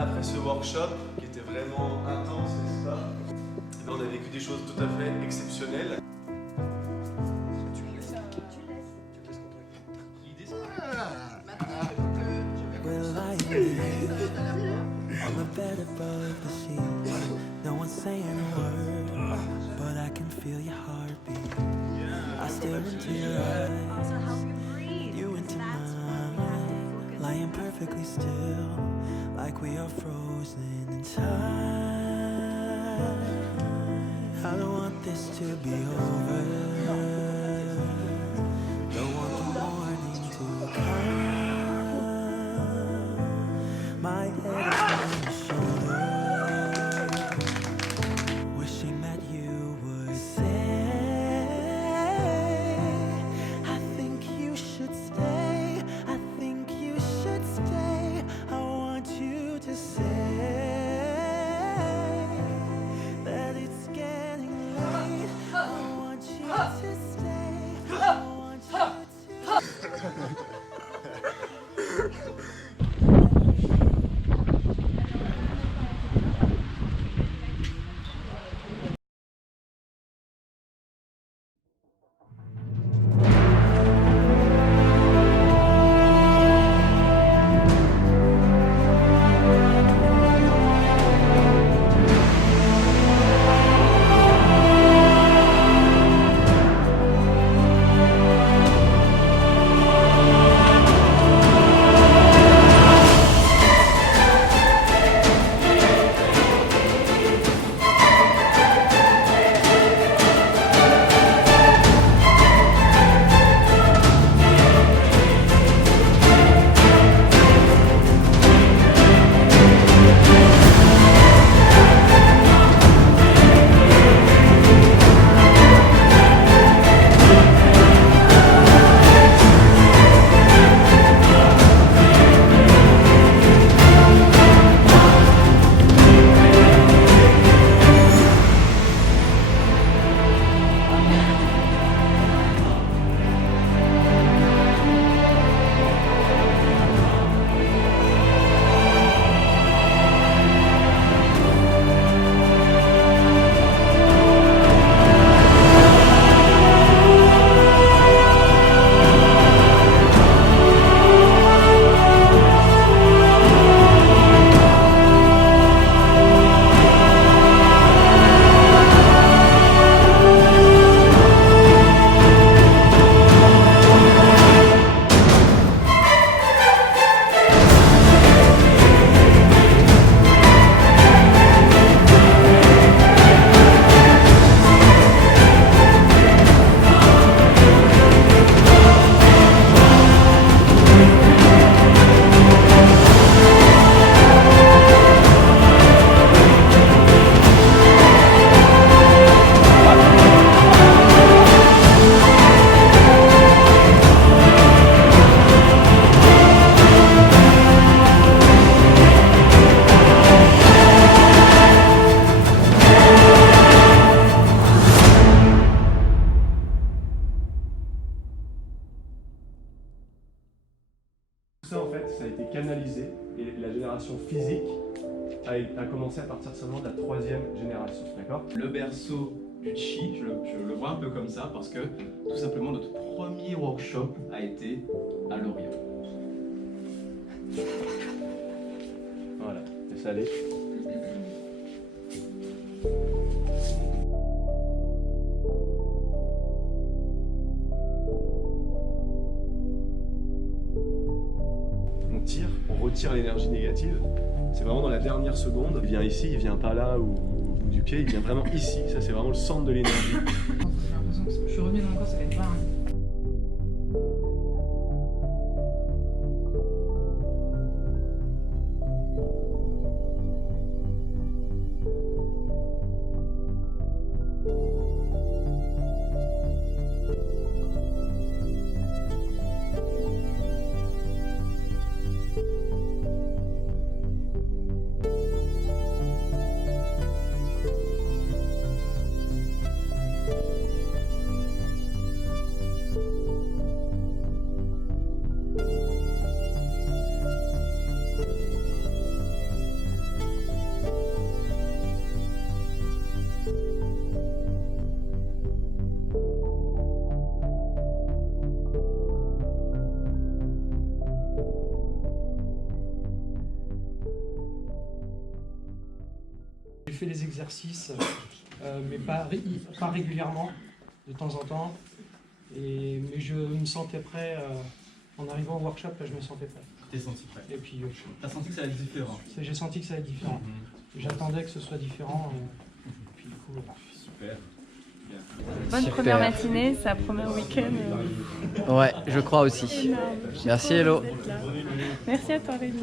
Après ce workshop, qui était vraiment intense, n'est-ce pas? Eh bien, on a vécu des choses tout à fait exceptionnelles. On the bed above the sheets, no one's saying a word, but I can feel your heartbeat. I stare into your eyes, you into mine, lying perfectly still, like we are frozen in time. I don't want this to be over, don't want the morning to come. My head is on your shoulder, wishing that you would say, I think you should stay, I think you should stay. I want you to say that it's getting late. I want you to stay, I want you to. Ça, en fait, ça a été canalisé et la génération physique a commencé à partir seulement de la 3e génération, d'accord? Le berceau du chi, je le vois un peu comme ça parce que tout simplement notre premier workshop a été à Lorient. Voilà, laisse aller. On retire l'énergie négative. C'est vraiment dans la dernière seconde. Il vient ici, il vient pas là ou au bout du pied, il vient vraiment ici. Ça, c'est vraiment le centre de l'énergie. J'ai l'impression que je suis revenue dans mon corps, ça fait pas. fais les exercices, mais pas régulièrement, de temps en temps. Mais je me sentais prêt, en arrivant au workshop, là je me sentais prêt. T'es senti prêt. Et puis T'as senti que ça allait être différent. j'ai senti que ça allait être différent. J'attendais que ce soit différent. Puis du coup, voilà. Super. Bonne Super. première matinée, sa première week-end. Ouais, je crois aussi. Énorme. Je suis Merci, trop Hello. heureuse d'être là. Merci à toi, Rémi.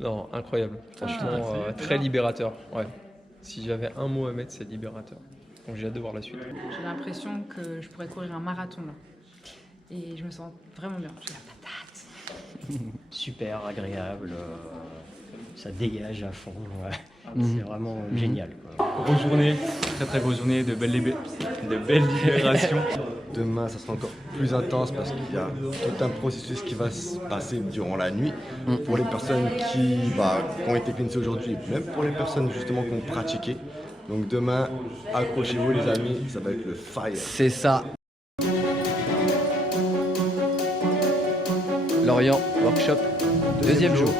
Non, incroyable. Franchement, très libérateur. Ouais. Si j'avais un mot à mettre, c'est libérateur. Donc j'ai hâte de voir la suite. J'ai l'impression que je pourrais courir un marathon là. Et je me sens vraiment bien. J'ai la patate. Super agréable, ça dégage à fond, ouais. C'est vraiment génial, quoi. Grosse journée, très grosse journée, de belles libérations. Demain, ça sera encore plus intense parce qu'il y a tout un processus qui va se passer durant la nuit pour les personnes qui ont été cleansées aujourd'hui, même pour les personnes justement qui ont pratiqué. Donc demain, accrochez-vous les amis, ça va être le fire. C'est ça. Lorient Workshop, deuxième jour.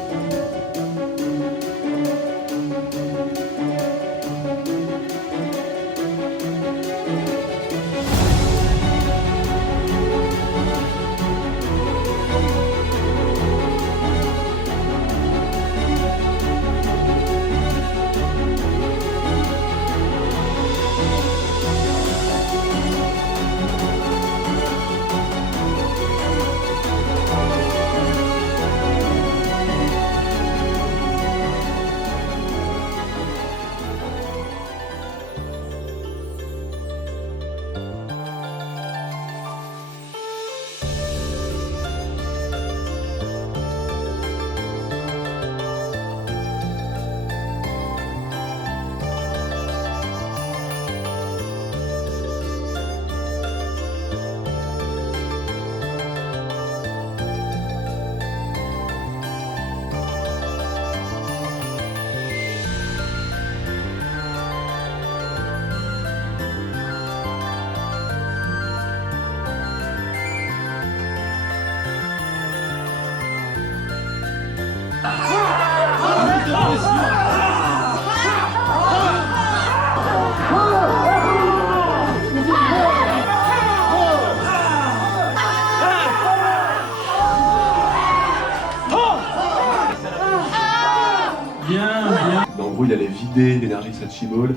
En gros, il allait vider l'énergie de cette chibole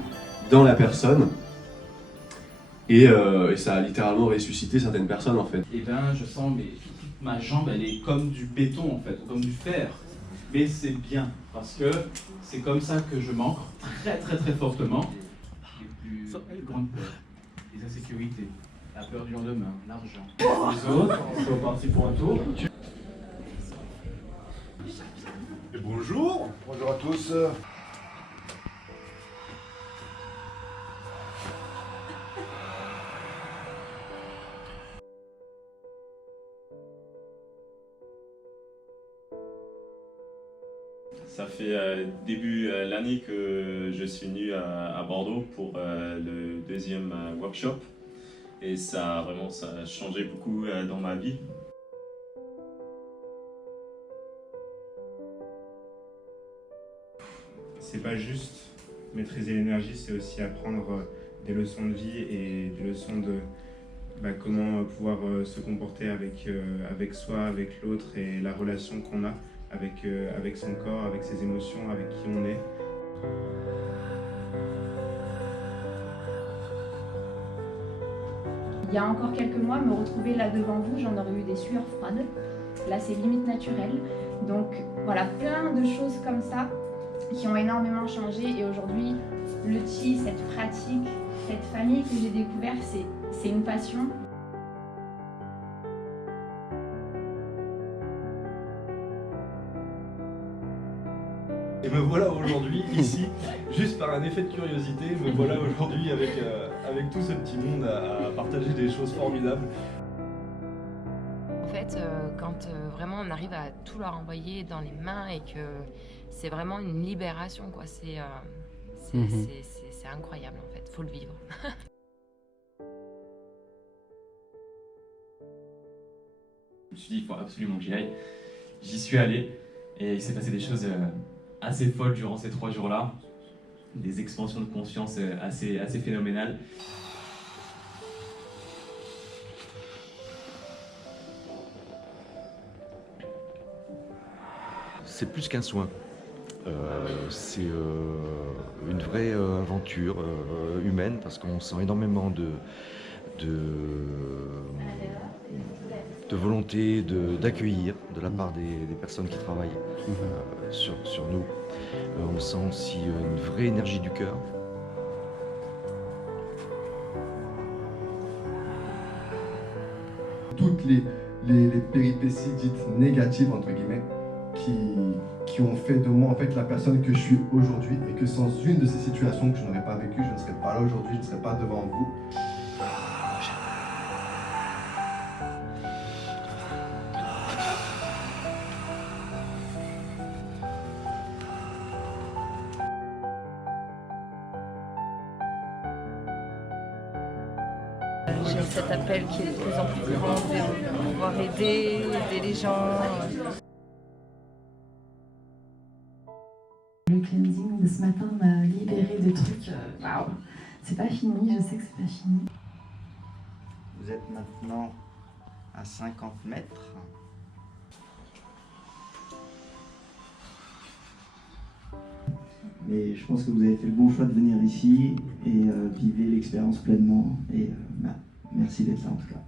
dans la personne. Et ça a littéralement ressuscité certaines personnes en fait. Et ben je sens toute ma jambe elle est comme du béton en fait, comme du fer. Mais c'est bien parce que c'est comme ça que je m'ancre très fortement. Les plus grandes peurs, les insécurités, la peur du lendemain, l'argent. Les autres, c'est reparti pour un tour. Et bonjour à tous. Ça fait début l'année que je suis venu à Bordeaux pour le deuxième workshop et ça a changé beaucoup dans ma vie. C'est pas juste maîtriser l'énergie, c'est aussi apprendre des leçons de vie et des leçons de comment pouvoir se comporter avec soi, avec l'autre et la relation qu'on a avec son corps, avec ses émotions, avec qui on est. il y a encore quelques mois, me retrouver là devant vous, j'en aurais eu des sueurs froides. Là, c'est limite naturel. Donc voilà, plein de choses comme ça qui ont énormément changé. Et aujourd'hui, le chi, cette pratique, cette famille que j'ai découverte, c'est une passion. Et me voilà aujourd'hui ici, juste par un effet de curiosité, me voilà aujourd'hui avec tout ce petit monde à partager des choses formidables. En fait, quand vraiment on arrive à tout leur envoyer dans les mains et que c'est vraiment une libération, quoi. C'est incroyable en fait, faut le vivre. Je me suis dit, il faut absolument que j'y aille. J'y suis allé et il s'est passé des choses assez folles durant ces 3 jours-là. Des expansions de conscience assez phénoménales. C'est plus qu'un soin. C'est une vraie aventure humaine parce qu'on sent énormément de volonté d'accueillir de la part des personnes qui travaillent sur nous. On sent aussi une vraie énergie du cœur. Toutes les péripéties dites négatives, entre guillemets, qui ont fait de moi en fait la personne que je suis aujourd'hui, et que sans une de ces situations que je n'aurais pas vécues, je ne serais pas là aujourd'hui, je ne serais pas devant vous. J'ai cet appel qui est de plus en plus grand, de pouvoir aider les gens. Le cleansing de ce matin m'a libéré de trucs. Waouh, c'est pas fini, je sais que c'est pas fini. Vous êtes maintenant à 50 mètres. Mais je pense que vous avez fait le bon choix de venir ici et vivez l'expérience pleinement. Et merci d'être là en tout cas.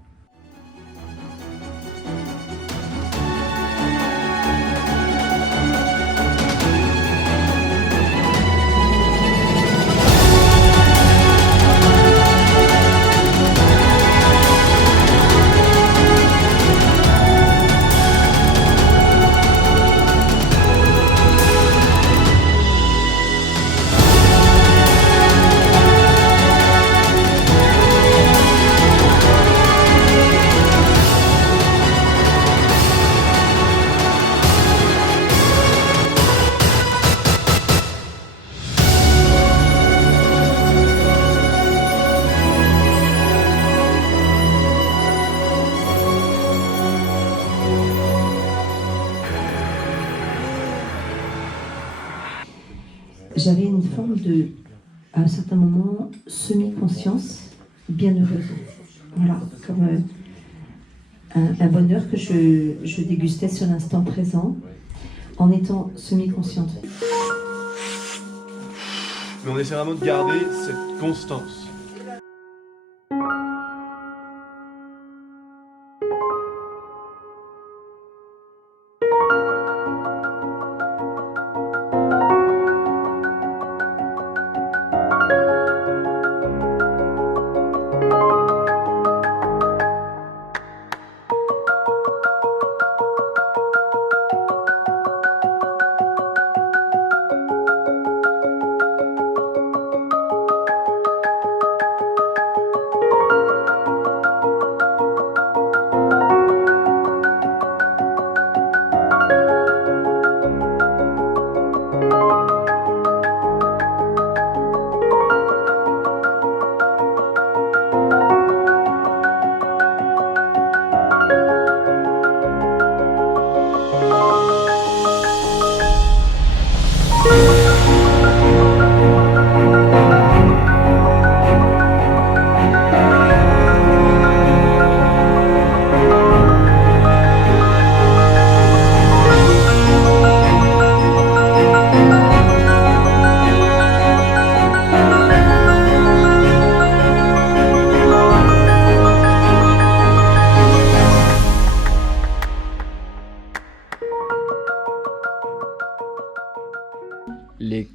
J'avais une forme de, à un certain moment, semi-conscience bienheureuse. Voilà, comme un bonheur que je dégustais sur l'instant présent en étant semi-consciente. Mais on essaie vraiment de garder cette constance.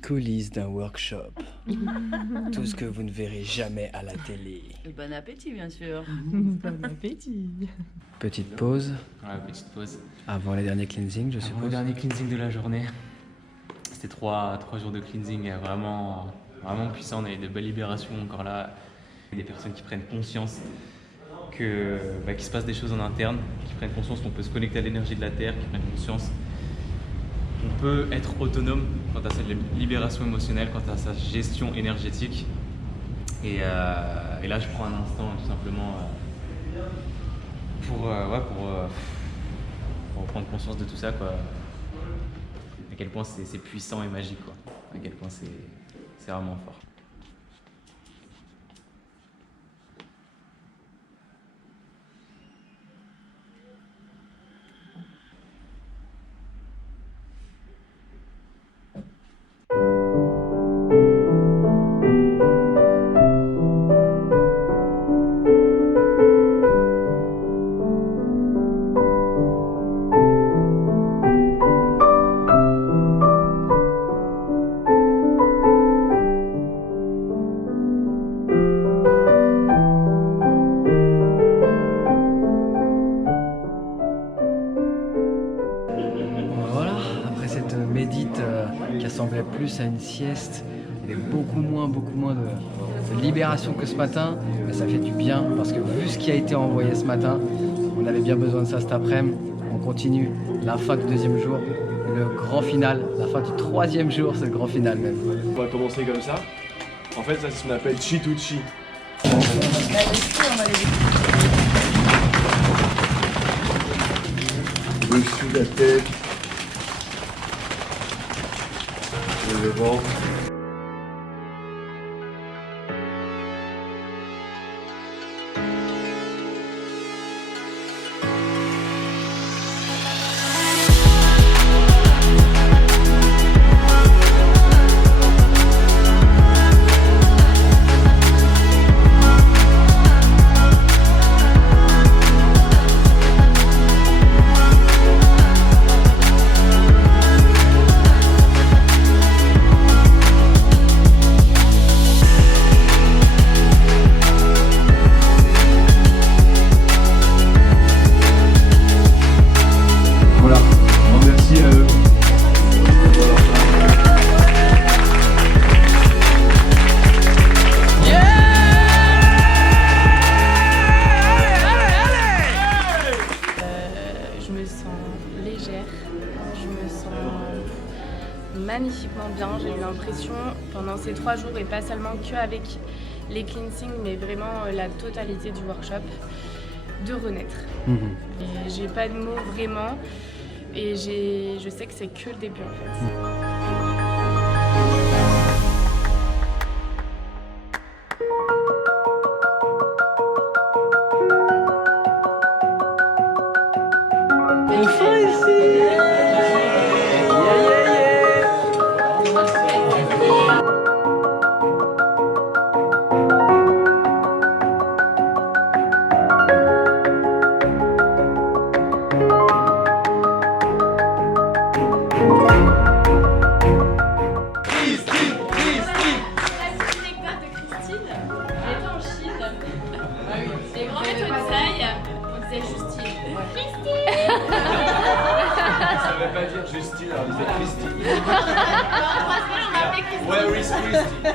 coulisses d'un workshop. Tout ce que vous ne verrez jamais à la télé. Et bon appétit, bien sûr. Bon appétit. Petite pause. Ouais, petite pause. Avant les derniers cleansings, je suppose. Le dernier cleansing de la journée. C'était 3 jours de cleansing vraiment puissant. On a eu de belles libérations encore là. Des personnes qui prennent conscience qu'il se passe des choses en interne, qui prennent conscience qu'on peut se connecter à l'énergie de la Terre, qui prennent conscience qu'on peut être autonome quant à sa libération émotionnelle, quant à sa gestion énergétique. Et là, je prends un instant tout simplement pour prendre conscience de tout ça, quoi. À quel point c'est puissant et magique, quoi. À quel point c'est vraiment fort. Qui ressemblait plus à une sieste. Il y avait beaucoup moins de libération que ce matin, mais ça fait du bien parce que vu ce qui a été envoyé ce matin, on avait bien besoin de ça cet après-midi. On continue la fin du 2e jour, le grand final, la fin du 3e jour, c'est le grand final même. On va commencer comme ça. En fait, ça c'est ce qu'on appelle chi to chi. Dessus la tête. Le ventre. magnifiquement bien. J'ai eu l'impression pendant ces 3 jours, et pas seulement qu'avec les cleansings, mais vraiment la totalité du workshop, de renaître. Et j'ai pas de mots vraiment, et je sais que c'est que le début en fait. Enfin ici! Les grands métaux de Saï, on disait Justine. Christine! Ça veut pas dire Justine, alors on disait Christine. En 3 semaines, on m'appelait Christine. Where is Christine?